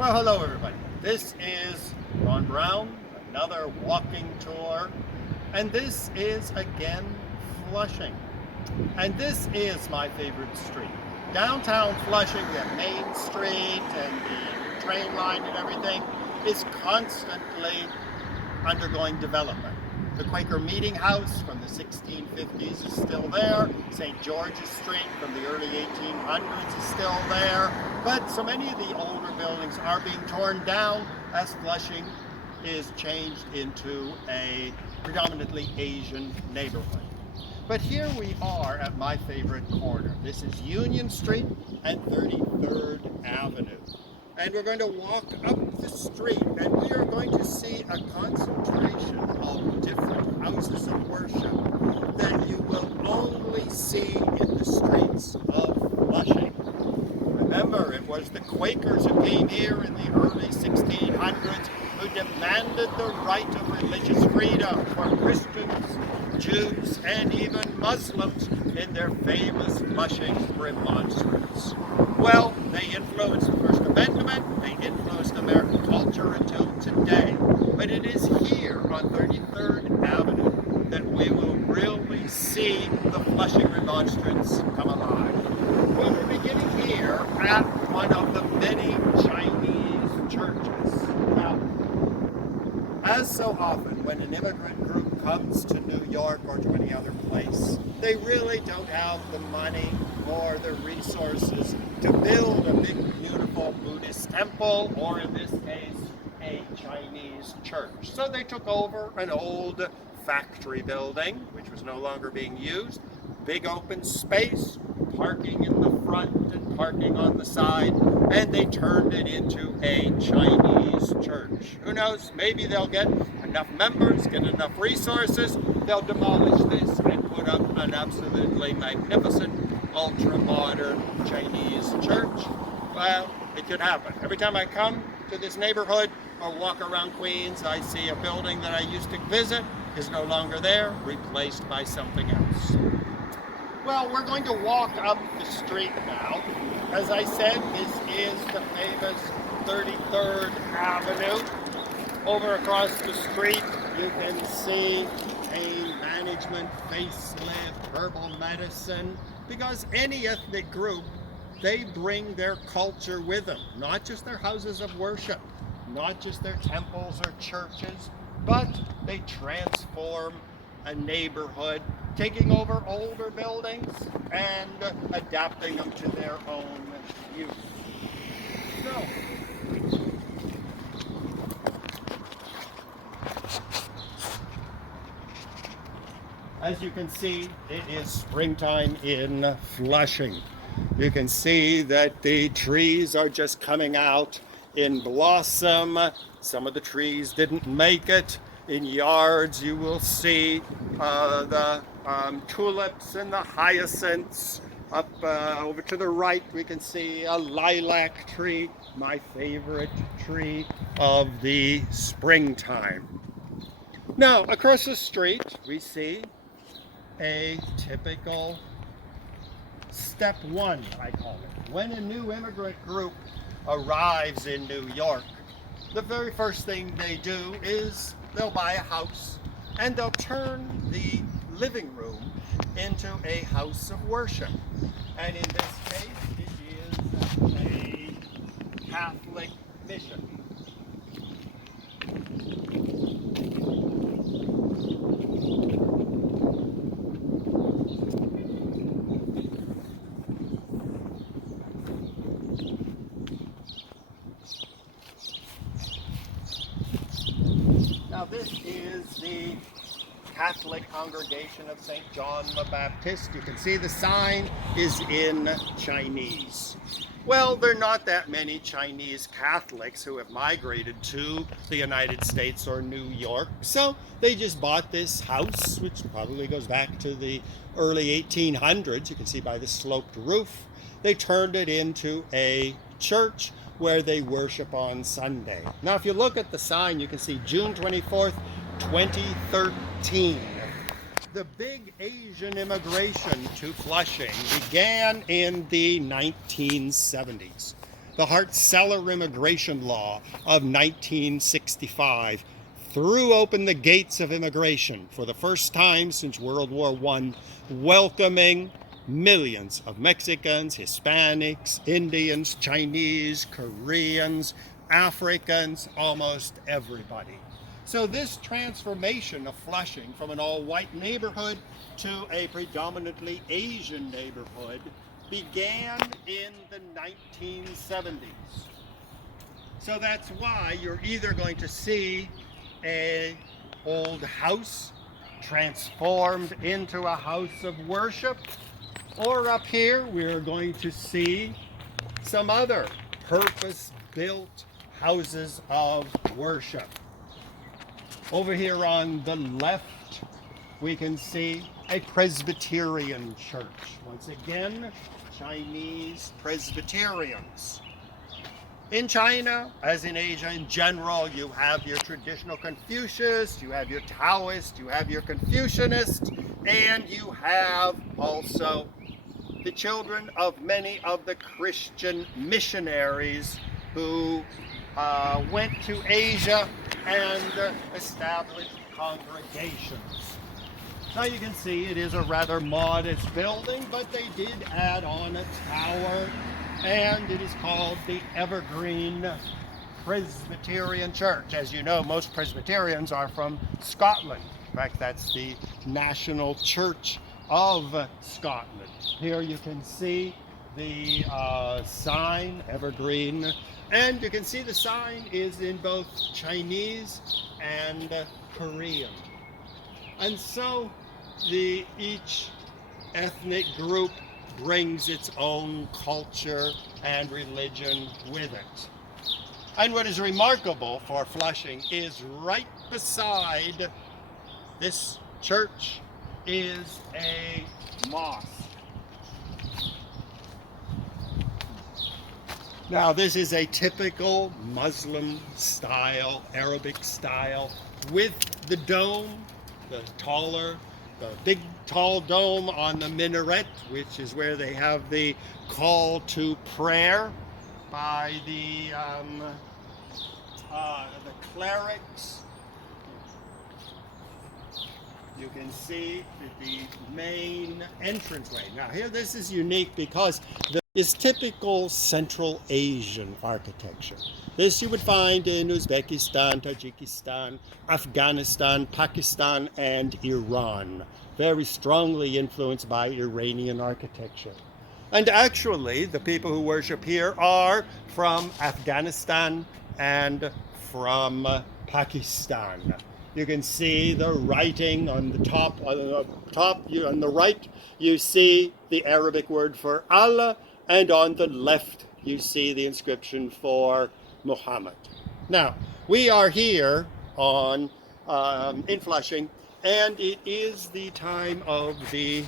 Well, hello everybody. This is Ron Brown, another walking tour, and this is again Flushing. And this is my favorite street. Downtown Flushing, the Main Street and the train line and everything is constantly undergoing development. The Quaker Meeting House from the 1650s is still there. St. George's Street from the early 1800s is still there. But so many of the older buildings are being torn down as Flushing is changed into a predominantly Asian neighborhood. But here we are at my favorite corner. This is Union Street and 33rd Avenue. And we're going to walk up the street and we are going to see a concentration of different houses of worship that you will only see in the streets of Flushing. Remember, it was the Quakers who came here in the early 1600s who demanded the right of religious freedom for Christians, Jews, and even Muslims in their famous Flushing Remonstrance. Well, they influenced the First Amendment, they influenced American culture until today. But it is here on 33rd Avenue that we will really see the Flushing Remonstrance come alive. Well, we're beginning here at one of the many Chinese churches. Now, as so often when an immigrant group comes to New York or to any other place, they really don't have the money or the resources to build a big, beautiful Buddhist temple, or in this case, a Chinese church. So they took over an old factory building, which was no longer being used, big open space, parking in the front and parking on the side, and they turned it into a Chinese church. Who knows, maybe they'll get enough members, get enough resources, they'll demolish this and put up an absolutely magnificent, ultra-modern Chinese church. Well, it could happen. Every time I come to this neighborhood or walk around Queens, I see a building that I used to visit is no longer there, replaced by something else. Well, we're going to walk up the street now. As I said, this is the famous 33rd Avenue. Over across the street, you can see a management facelift, herbal medicine, because any ethnic group, they bring their culture with them, not just their houses of worship, not just their temples or churches, but they transform a neighborhood, taking over older buildings and adapting them to their own use. So, as you can see, it is springtime in Flushing. You can see that the trees are just coming out in blossom. Some of the trees didn't make it. In yards, you will see the tulips and the hyacinths. Up over to the right, we can see a lilac tree, my favorite tree of the springtime. Now, across the street, we see a typical step one, I call it. When a new immigrant group arrives in New York, the very first thing they do is they'll buy a house and they'll turn the living room into a house of worship. And in this case, it is a Catholic mission. Now this is the Catholic congregation of St. John the Baptist. You can see the sign is in Chinese. Well, there are not that many Chinese Catholics who have migrated to the United States or New York, so they just bought this house, which probably goes back to the early 1800s. You can see by the sloped roof. They turned it into a church where they worship on Sunday. Now, if you look at the sign, you can see June 24th, 2013. The big Asian immigration to Flushing began in the 1970s. the Hart-Celler immigration law of 1965 threw open the gates of immigration for the first time since World War I, welcoming millions of Mexicans, Hispanics, Indians, Chinese, Koreans, Africans, almost everybody. So this transformation of Flushing from an all-white neighborhood to a predominantly Asian neighborhood began in the 1970s. So that's why you're either going to see an old house transformed into a house of worship, or up here we're going to see some other purpose-built houses of worship. Over here on the left, we can see a Presbyterian church. Once again, Chinese Presbyterians. In China, as in Asia in general, you have your traditional Confucius, you have your Taoist, you have your Confucianist, and you have also the children of many of the Christian missionaries who went to Asia and established congregations. Now you can see it is a rather modest building, but they did add on a tower, and it is called the Evergreen Presbyterian Church. As you know, most Presbyterians are from Scotland. In fact, that's the national church of Scotland. Here you can see the sign, Evergreen, and you can see the sign is in both Chinese and Korean. And so each ethnic group brings its own culture and religion with it. And what is remarkable for Flushing is right beside this church is a mosque. Now this is a typical Muslim style, Arabic style, with the dome, the big tall dome on the minaret, which is where they have the call to prayer by the clerics. You can see the main entranceway. Now here this is unique because is typical Central Asian architecture. This you would find in Uzbekistan, Tajikistan, Afghanistan, Pakistan, and Iran. Very strongly influenced by Iranian architecture. And actually, the people who worship here are from Afghanistan and from Pakistan. You can see the writing on the top. On the right, you see the Arabic word for Allah, and on the left, you see the inscription for Muhammad. Now, we are here in Flushing, and it is the time of the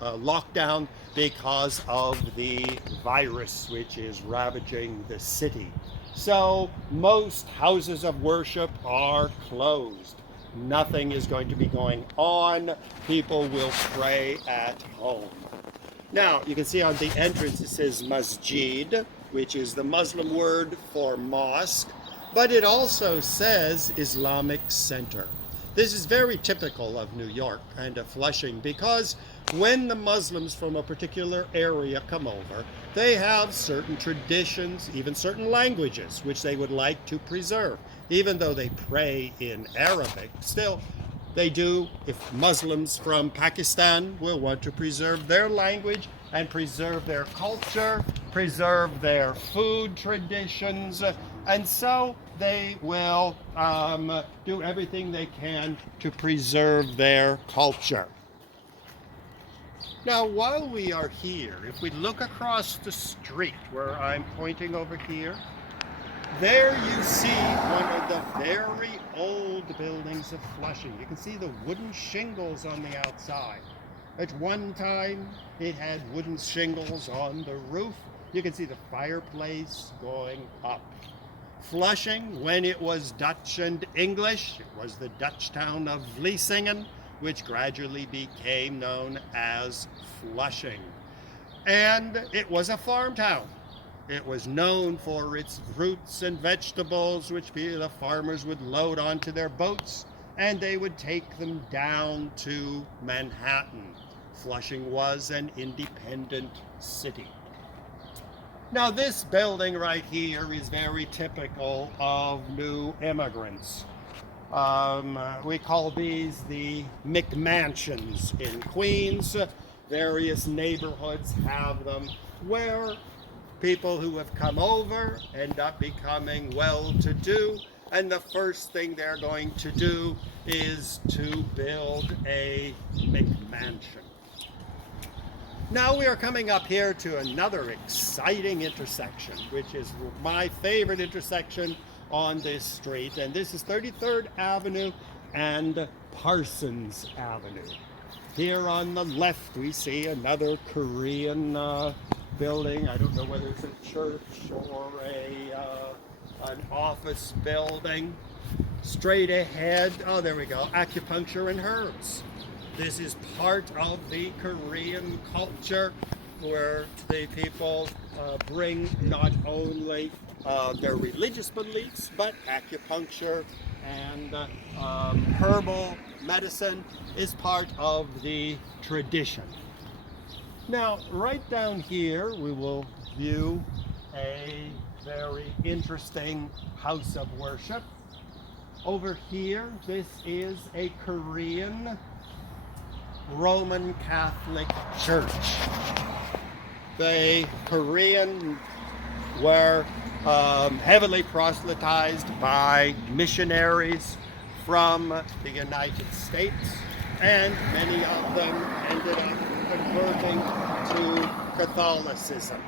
lockdown because of the virus which is ravaging the city. So most houses of worship are closed. Nothing is going to be going on. People will pray at home. Now, you can see on the entrance it says masjid, which is the Muslim word for mosque, but it also says Islamic Center. This is very typical of New York and of Flushing because when the Muslims from a particular area come over, they have certain traditions, even certain languages, which they would like to preserve. Even though they pray in Arabic, still they do, if Muslims from Pakistan will want to preserve their language and preserve their culture, preserve their food traditions, and so they will do everything they can to preserve their culture. Now, while we are here, if we look across the street where I'm pointing over here, there you see one of the very old buildings of Flushing. You can see the wooden shingles on the outside. At one time, it had wooden shingles on the roof. You can see the fireplace going up. Flushing, when it was Dutch and English, it was the Dutch town of Vlissingen, which gradually became known as Flushing. And it was a farm town. It was known for its fruits and vegetables, which the farmers would load onto their boats, and they would take them down to Manhattan. Flushing was an independent city. Now, this building right here is very typical of new immigrants. We call these the McMansions in Queens. Various neighborhoods have them, where people who have come over end up becoming well-to-do, and the first thing they're going to do is to build a McMansion. Now we are coming up here to another exciting intersection, which is my favorite intersection on this street, and this is 33rd Avenue and Parsons Avenue. Here on the left we see another Korean building. I don't know whether it's a church or an office building. Straight ahead, oh there we go, Acupuncture and Herbs. This is part of the Korean culture, where the people bring not only their religious beliefs, but acupuncture and herbal medicine is part of the tradition. Now, right down here, we will view a very interesting house of worship. Over here, this is a Korean Roman Catholic Church. The Korean were heavily proselytized by missionaries from the United States, and many of them ended up converting to Catholicism.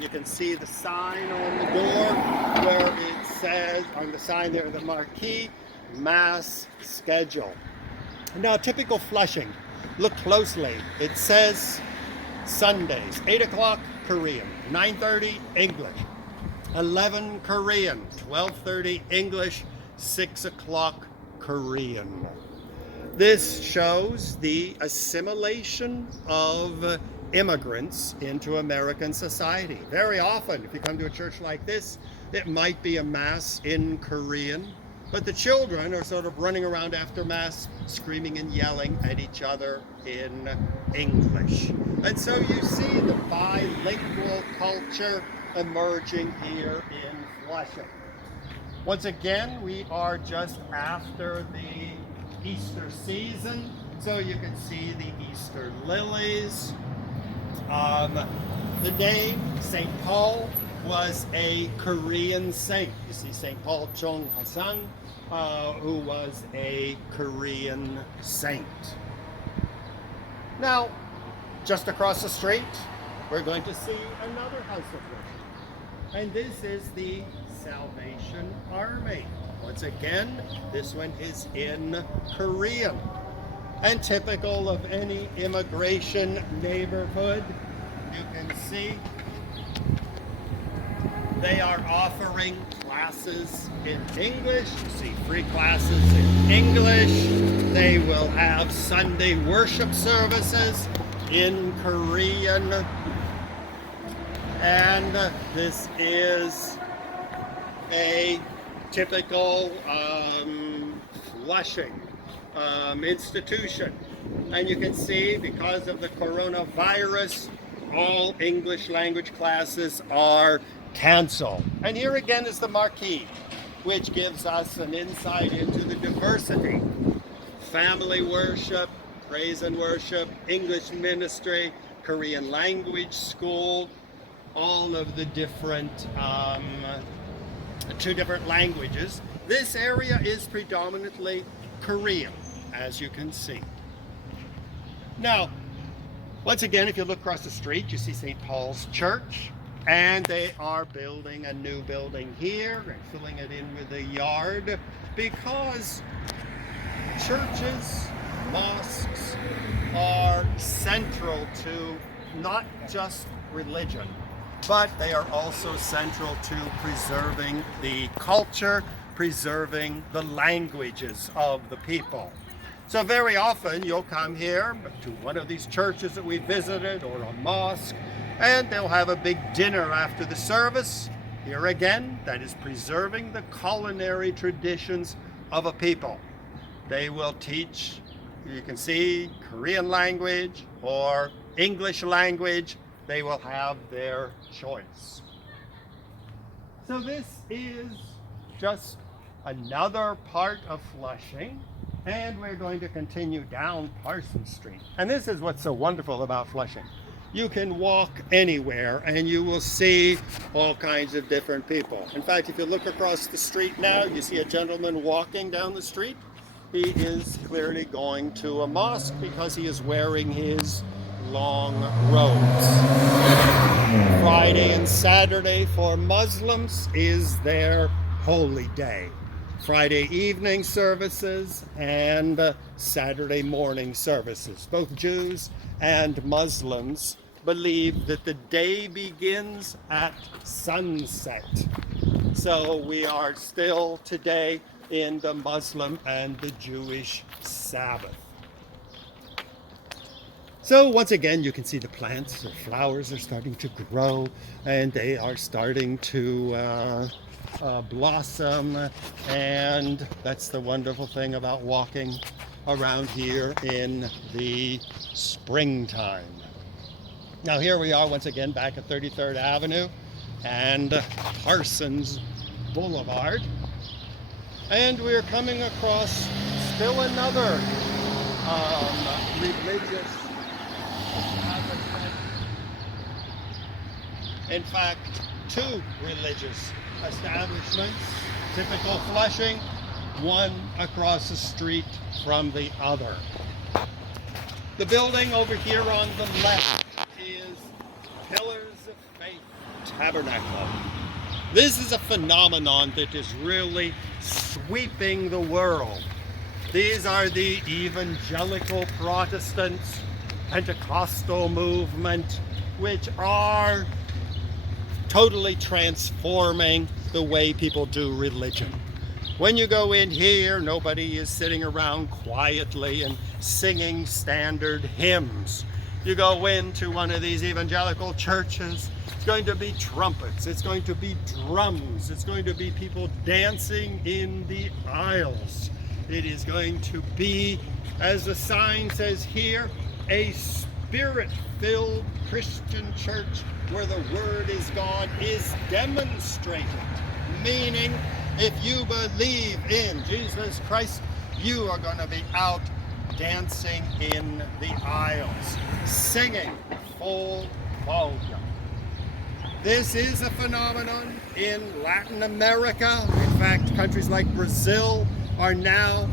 You can see the sign on the door where it says, on the sign there, the Marquee, Mass Schedule. Now, typical Flushing, look closely. It says Sundays, 8 o'clock Korean, 9:30 English, 11 Korean, 12:30 English, 6 o'clock Korean. This shows the assimilation of immigrants into American society. Very often, if you come to a church like this, it might be a Mass in Korean, but the children are sort of running around after Mass, screaming and yelling at each other in English. And so you see the bilingual culture emerging here in Flushing. Once again, we are just after the Easter season, so you can see the Easter lilies. The name St. Paul was a Korean saint. You see St. Paul Chung Hasang, who was a Korean saint. Now, just across the street, we're going to see another house of worship. And this is the Salvation Army. Once again, this one is in Korean. And typical of any immigration neighborhood, you can see they are offering classes in English. You see free classes in English. They will have Sunday worship services in Korean. And this is a typical Flushing institution. And you can see, because of the coronavirus, all English language classes are canceled. And here again is the Marquee, which gives us an insight into the diversity. Family worship, praise and worship, English ministry, Korean language school, all of the different, 2 different languages. This area is predominantly Korean, as you can see. Now, once again, if you look across the street, you see St. Paul's Church, and they are building a new building here and filling it in with a yard, because churches, mosques are central to not just religion, but they are also central to preserving the culture, preserving the languages of the people. So very often you'll come here to one of these churches that we visited, or a mosque, And they'll have a big dinner after the service. Here again, that is preserving the culinary traditions of a people. They will teach, you can see, Korean language or English language. They will have their choice. So this is just another part of Flushing, and we're going to continue down Parsons Street. And this is what's so wonderful about Flushing. You can walk anywhere and you will see all kinds of different people. In fact, if you look across the street now, you see a gentleman walking down the street. He is clearly going to a mosque because he is wearing his long robes. Friday and Saturday for Muslims is their holy day. Friday evening services and Saturday morning services. Both Jews and Muslims believe that the day begins at sunset. So we are still today in the Muslim and the Jewish Sabbath. So once again, you can see the plants, the flowers are starting to grow, and they are starting to blossom, and that's the wonderful thing about walking around here in the springtime. Now here we are once again back at 33rd Avenue and Parsons Boulevard, and we're coming across still another religious establishment. In fact, two religious establishments, typical Flushing, one across the street from the other. The building over here on the left is Pillars of Faith Tabernacle. This is a phenomenon that is really sweeping the world. These are the evangelical Protestants, Pentecostal movement, which are totally transforming the way people do religion. When you go in here, nobody is sitting around quietly and singing standard hymns. You go into one of these evangelical churches, it's going to be trumpets, it's going to be drums, it's going to be people dancing in the aisles. It is going to be, as the sign says here, a spirit-filled Christian church where the Word is God is demonstrated. Meaning, if you believe in Jesus Christ, you are going to be out dancing in the aisles, singing full volume. This is a phenomenon in Latin America. In fact, countries like Brazil are now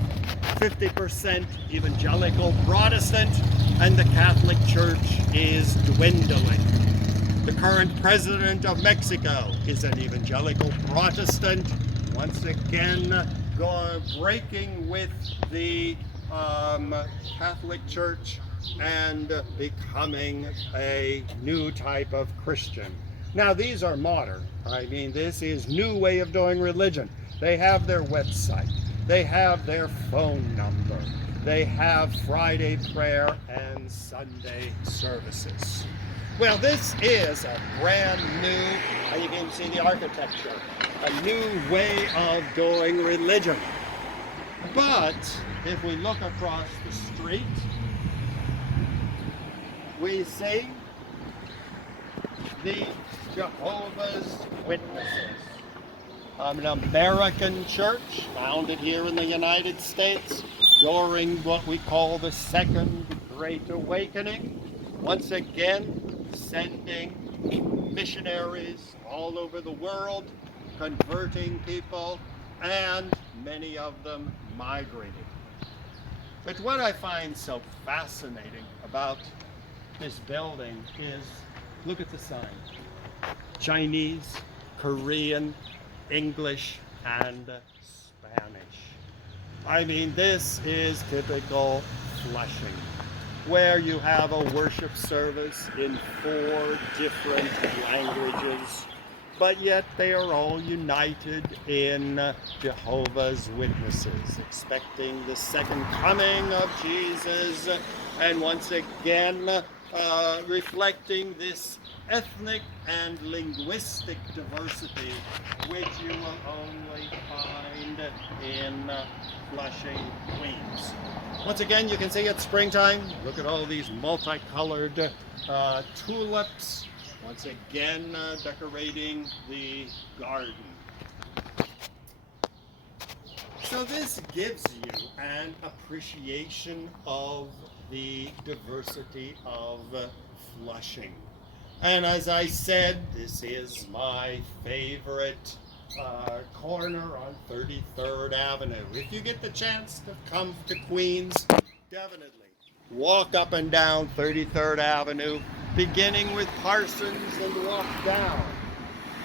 50% evangelical Protestant, and the Catholic Church is dwindling. The current president of Mexico is an evangelical Protestant, once again breaking with the Catholic Church and becoming a new type of Christian. Now these are modern. I mean, this is new way of doing religion. They have their website. They have their phone number. They have Friday prayer and Sunday services. Well, this is a brand new, you can see the architecture, a new way of doing religion. But if we look across the street, we see the Jehovah's Witnesses, an American church founded here in the United States during what we call the Second Great Awakening. Once again, sending missionaries all over the world, converting people, and many of them migrated. But what I find so fascinating about this building is, look at the sign. Chinese, Korean, English, and Spanish. I mean, this is typical Flushing, where you have a worship service in 4 different languages, but yet they are all united in Jehovah's Witnesses, expecting the second coming of Jesus, and once again reflecting this ethnic and linguistic diversity which you will only find in Flushing, Queens. Once again, you can see it's springtime. Look at all these multicolored tulips, once again decorating the garden. So this gives you an appreciation of the diversity of Flushing. And as I said, this is my favorite corner on 33rd Avenue. If you get the chance to come to Queens, definitely walk up and down 33rd Avenue, beginning with Parsons and walk down.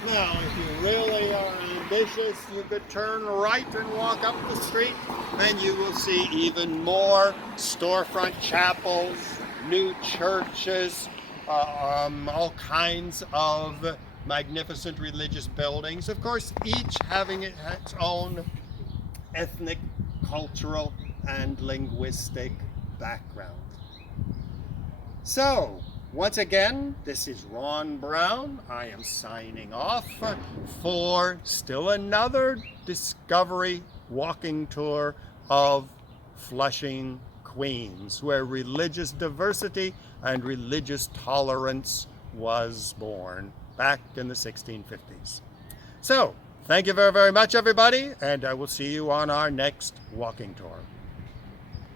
Now, if you really are ambitious, you could turn right and walk up the street, and you will see even more storefront chapels, new churches, all kinds of magnificent religious buildings. Of course, each having its own ethnic, cultural, and linguistic background. So, once again, this is Ron Brown. I am signing off for still another discovery walking tour of Flushing, Queens, where religious diversity and religious tolerance was born back in the 1650s. So, thank you very, very much, everybody, and I will see you on our next walking tour.